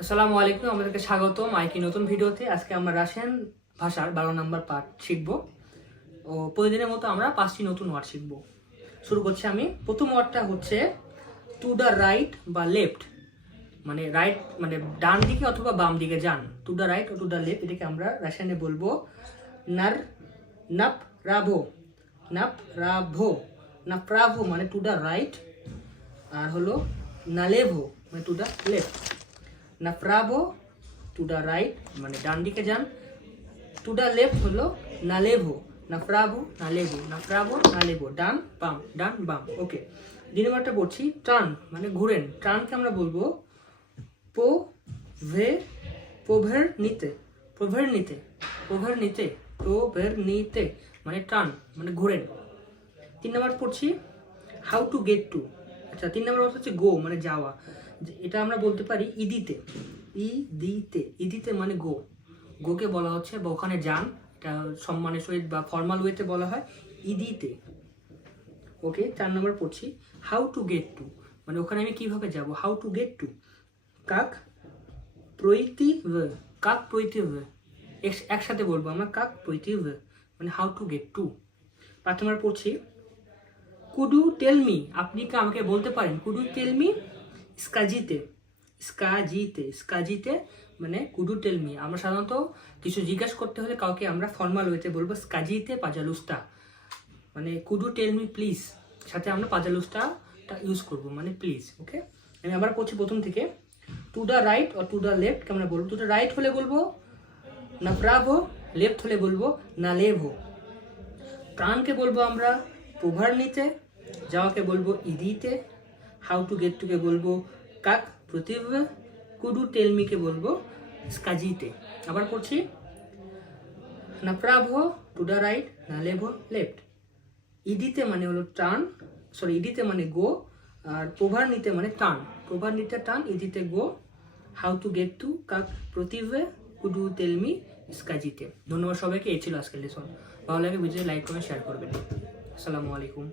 আসসালামু আলাইকুম, আমাদেরকে স্বাগতম আইকি নতুন ভিডিওতে। আজকে আমরা রাশিয়ান ভাষার 12 নম্বর পার্ট শিখব ও প্রতিদিনের মতো আমরা 5টি নতুন ওয়ার্ড শিখব। শুরু করছি আমি। প্রথম ওয়ার্ডটা হচ্ছে টু দ্য রাইট বা লেফট, মানে রাইট মানে ডান দিকে অথবা বাম দিকে যান। টু দ্য রাইট ও টু দ্য লেফট, এটাকে আমরা রাশিয়ানে বলবো নার নাপ রাভো। নাপ রাভো, নাপ্রাভো মানে টু দ্য রাইট, আর হলো নালেভো মানে টু দ্য লেফট। নাপ্রাভো টু দ্য রাইট মানে ডান দিকে যান, টু দ্য লেফট হলো নালেভো। নাপ্রাভো নালেভো, নাপ্রাভো নালেভো, ডান বাম ডান বাম। ওকে, দুই নম্বরটা পড়ছি টার্ন মানে ঘুরেন। টার্নকে আমরা বলবো পো ভে পোভের নিতে, পোভের নিতে, পোভের নিতে, পোভের নিতে মানে টার্ন মানে ঘুরেন। তিন নম্বর পড়ছি হাউ টু গেট টু। আচ্ছা, তিন নম্বর হচ্ছে গো মানে যাওয়া। এটা আমরা বলতে পারি ইদিতে। ইদিতে, ইদিতে মানে গো। গোকে বলা হচ্ছে বা ওখানে যান, এটা সম্মানের সহিত বা ফর্মাল ওয়েতে বলা হয় ইদিতে। ওকে, চার নম্বর পড়ছি হাউ টু গেট টু মানে ওখানে আমি কিভাবে যাব। হাউ টু গেট টু কাক প্রইতি, কাক প্রইতি, একসাথে বলবো আমরা কাক প্রইতি মানে হাউ টু গেট টু। পাঁচ নম্বর পড়ছি কুডু টেল মি, আপনি কি আমাকে বলতে পারেন। কুডু টেল মি স্কাজিতে, স্কাজিতে, স্কাজিতে মানে কুডু টেল মি। আমরা সাধারণত কিছু জিজ্ঞাসা করতে হলে কাউকে আমরা ফর্মাল ওয়েতে বলবো স্কাজিতে পাজালুস্তা, মানে কুডু টেল মি প্লিজ, সাথে আমরা পাজালুস্তাটা ইউজ করবো মানে প্লিজ। ওকে, আমি আবার পড়ছি প্রথম থেকে। টু দ্য রাইট ও টু দ্য লেফট আমরা বলবো। টু দ্য রাইট হলে বলবো না প্রাভো, লেফট হলে বলবো না লেভো। প্রাণকে বলবো আমরা পোভার নিতে, যাওয়াকে বলবো ইদিতে, হাউ টু গেট টুকে বলবো কাক প্রতিভ, কুডু টেলমিকে বলবো স্কাজিতে। আবার পড়ছি না প্রাভো টু দ্য রাইট না লেভো লেফট। ইদিতে মানে হলো টার্ন, সরি ইদিতে মানে গো, আর পোভার নিতে মানে টার্ন। পোভার নিতে টার্ন, ইদিতে go, how to get to কাক প্রতিভ, কুডু টেলমি স্কাজিতে। ধন্যবাদ সবাইকে, এই ছিল আজকের লেসন। ভালো লাগে ভিডিও লাইক করে শেয়ার করবেন। আসসালামু আলাইকুম।